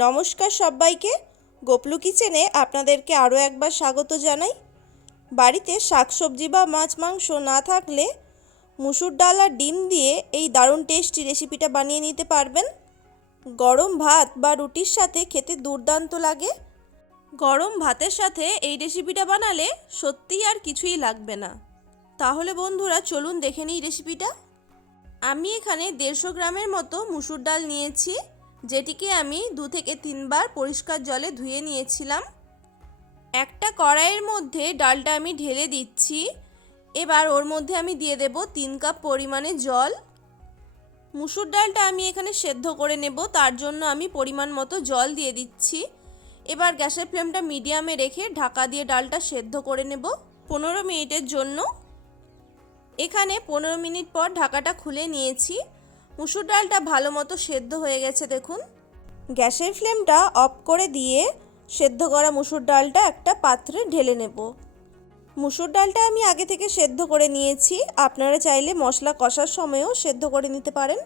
নমস্কার সবাইকে, গোপলু কিচেনে আপনাদেরকে আরও একবার স্বাগত জানাই। বাড়িতে শাকসবজি বা মাছ মাংস না থাকলে মুসুর ডাল আর ডিম দিয়ে এই দারুণ টেস্টি রেসিপিটা বানিয়ে নিতে পারবেন। গরম ভাত বা রুটির সাথে খেতে দুর্দান্ত লাগে। গরম ভাতের সাথে এই রেসিপিটা বানালে সত্যিই আর কিছুই লাগবে না। তাহলে বন্ধুরা চলুন দেখে নিই রেসিপিটা। আমি এখানে 150 গ্রামের মতো মুসুর ডাল নিয়েছি, যেটিকে আমি 2 থেকে 3 বার পরিষ্কার জলে ধুয়ে নিয়েছিলাম। একটা কড়াইয়ের মধ্যে ডালটা আমি ঢেলে দিচ্ছি। এবার ওর মধ্যে আমি দিয়ে দেব 3 কাপ পরিমাণে জল। মুসুর ডালটা আমি এখানে সেদ্ধ করে নেব, তার জন্য আমি পরিমাণ মতো জল দিয়ে দিচ্ছি। এবার গ্যাসের ফ্লেমটা মিডিয়ামে রেখে ঢাকা দিয়ে ডালটা সেদ্ধ করে নেব 15 মিনিটের জন্য। এখানে 15 মিনিট পর ঢাকাটা খুলে নিয়েছি। মুসুর ডালটা ভালো মতো সেদ্ধ হয়ে গেছে দেখুন। গ্যাসের ফ্লেমটা অফ করে দিয়ে সেদ্ধ করা মুসুর ডালটা একটা পাত্রে ঢেলে নেব। মুসুর ডালটা আমি আগে থেকে সেদ্ধ করে নিয়েছি, আপনারা চাইলে মশলা কষার সময়ও সেদ্ধ করে নিতে পারেন।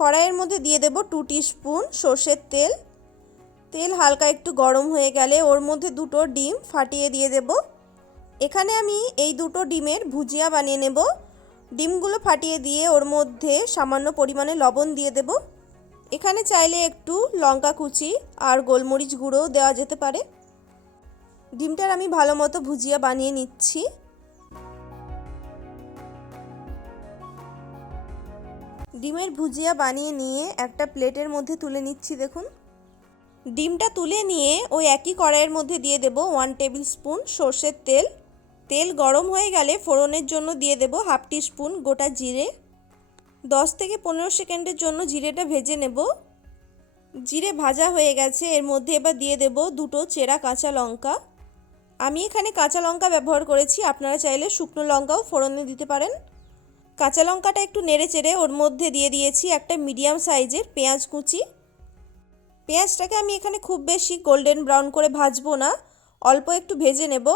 কড়াইয়ের মধ্যে দিয়ে দেব 2 টিস্পুন সর্ষের তেল। তেল হালকা একটু গরম হয়ে গেলে ওর মধ্যে 2টো ডিম ফাটিয়ে দিয়ে দেব। এখানে আমি এই 2টো ডিমের ভুজিয়া বানিয়ে নেব। ডিমগুলো ফাটিয়ে দিয়ে ওর মধ্যে সামান্য পরিমাণে লবণ দিয়ে দেব। এখানে চাইলে একটু লঙ্কা কুচি আর গোলমরিচ গুঁড়োও দেওয়া যেতে পারে। ডিমটার আমি ভালো মতো ভুজিয়া বানিয়ে নিচ্ছি। ডিমের ভুজিয়া বানিয়ে নিয়ে একটা প্লেটের মধ্যে তুলে নিচ্ছি দেখুন। ডিমটা তুলে নিয়ে ওই একই কড়াইয়ের মধ্যে দিয়ে দেব 1 টেবিল স্পুন সর্ষের তেল। তেল গরম হয়ে গেলে ফোড়নের জন্য দিয়ে দেব 1/2 টিস্পুন গোটা জিরে। 10 থেকে 15 সেকেন্ডের জন্য জিরেটা ভেজে নেব। জিরে ভাজা হয়ে গেছে, এর মধ্যে এবার দিয়ে দেব 2টো চেরা কাঁচা লঙ্কা। আমি এখানে কাঁচা লঙ্কা ব্যবহার করেছি, আপনারা চাইলে শুকনো লঙ্কাও ফোড়নে দিতে পারেন। কাঁচা লঙ্কাটা একটু নেড়ে চেড়ে ওর মধ্যে দিয়ে দিয়েছি একটা মিডিয়াম সাইজের পেঁয়াজ কুচি। পেঁয়াজটাকে আমি এখানে খুব বেশি গোল্ডেন ব্রাউন করে ভাজবো না, অল্প একটু ভেজে নেব,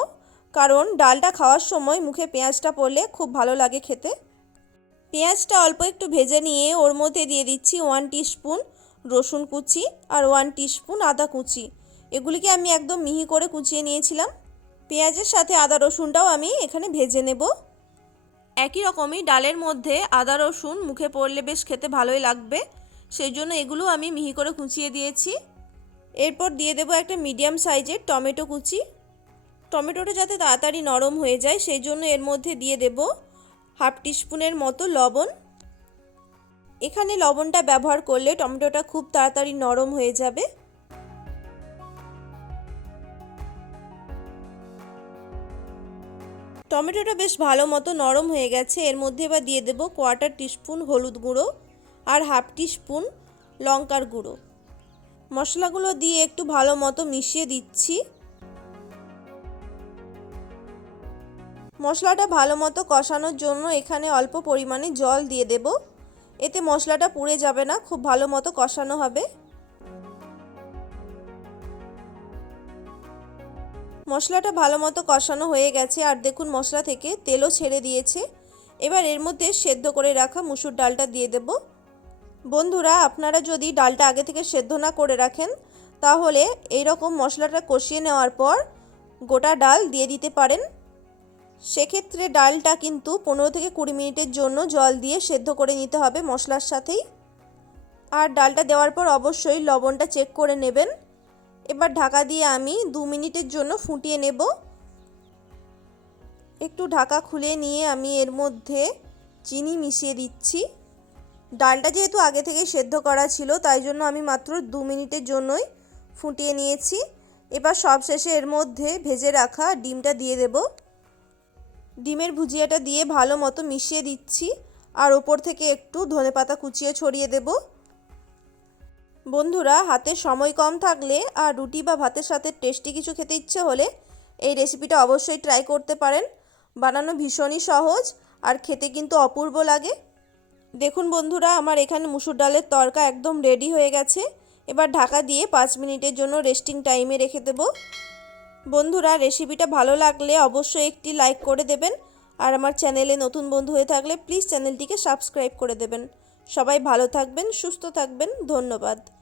কারণ ডালটা খাওয়ার সময় মুখে পেঁয়াজটা পড়লে খুব ভালো লাগে খেতে। পেঁয়াজটা অল্প একটু ভেজে নিয়ে ওর মধ্যে দিয়ে দিচ্ছি 1 টিস্পুন রসুন কুচি আর 1 টিস্পুন আদা কুচি। এগুলিকে আমি একদম মিহি করে কুচিয়ে নিয়েছিলাম। পেঁয়াজের সাথে আদা রসুনটাও আমি এখানে ভেজে নেব। একই রকমই ডালের মধ্যে আদা রসুন মুখে পড়লে বেশ খেতে ভালোই লাগবে, সেই জন্য এগুলো আমি মিহি করে কুচিয়ে দিয়েছি। এরপর দিয়ে দেব একটা মিডিয়াম সাইজের টমেটো কুচি। টমেটোটা যাতে তাড়াতাড়ি নরম হয়ে যায় সেই জন্য এর মধ্যে দিয়ে দেব 1/2 টিস্পুনের মতো লবণ। এখানে লবণটা ব্যবহার করলে টমেটোটা খুব তাড়াতাড়ি নরম হয়ে যাবে। টমেটোটা বেশ ভালো মতো নরম হয়ে গেছে, এর মধ্যে এবার দিয়ে দেব 1/4 টিস্পুন হলুদ গুঁড়ো আর 1/2 টিস্পুন লঙ্কার গুঁড়ো। মশলাগুলো দিয়ে একটু ভালো মতো মিশিয়ে দিচ্ছি। মশলাটা ভালো মতো কষানোর জন্য এখানে অল্প পরিমাণে জল দিয়ে দেব, এতে মশলাটা পুড়ে যাবে না, খুব ভালো মতো কষানো হবে। মশলাটা ভালো মতো কষানো হয়ে গেছে আর দেখুন মশলা থেকে তেলও ছেড়ে দিয়েছে। এবার এর মধ্যে সেদ্ধ করে রাখা মুসুর ডালটা দিয়ে দেব। বন্ধুরা, আপনারা যদি ডালটা আগে থেকে সেদ্ধ না করে রাখেন তাহলে এই রকম মশলাটা কষিয়ে নেওয়ার পর গোটা ডাল দিয়ে দিতে পারেন। সেক্ষেত্রে ডালটা কিন্তু 15 থেকে 20 মিনিটের জন্য জল দিয়ে সেদ্ধ করে নিতে হবে মশলার সাথেই। আর ডালটা দেওয়ার পর অবশ্যই লবণটা চেক করে নেবেন। এবার ঢাকা দিয়ে আমি 2 মিনিটের জন্য ফুটিয়ে নেব। একটু ঢাকা খুলে নিয়ে আমি এর মধ্যে চিনি মিশিয়ে দিচ্ছি। ডালটা যেহেতু আগে থেকে সেদ্ধ করা ছিল তাই জন্য আমি মাত্র 2 মিনিটের জন্যই ফুটিয়ে নিয়েছি। এবার সবশেষে এর মধ্যে ভেজে রাখা ডিমটা দিয়ে দেব। ডিমের ভুজিয়াটা দিয়ে ভালো মতো মিশিয়ে দিচ্ছি আর ওপর থেকে একটু ধনেপাতা কুচিয়ে ছড়িয়ে দেব। বন্ধুরা, হাতে সময় কম থাকলে আর রুটি বা ভাতের সাথে টেস্টি কিছু খেতে ইচ্ছে হলে এই রেসিপিটা অবশ্যই ট্রাই করতে পারেন। বানানো ভীষণই সহজ আর খেতে কিন্তু অপূর্ব লাগে। দেখুন বন্ধুরা, আমার এখানে মুসুর ডালের তরকা একদম রেডি হয়ে গেছে। এবার ঢাকা দিয়ে 5 মিনিটের জন্য রেস্টিং টাইমে রেখে দেব। বন্ধুরা, রেসিপিটা ভালো লাগলে অবশ্যই একটি লাইক করে দেবেন আর আমার চ্যানেলে নতুন বন্ধু হয়ে থাকলে প্লিজ চ্যানেলটিকে সাবস্ক্রাইব করে দেবেন। সবাই ভালো থাকবেন, সুস্থ থাকবেন, ধন্যবাদ।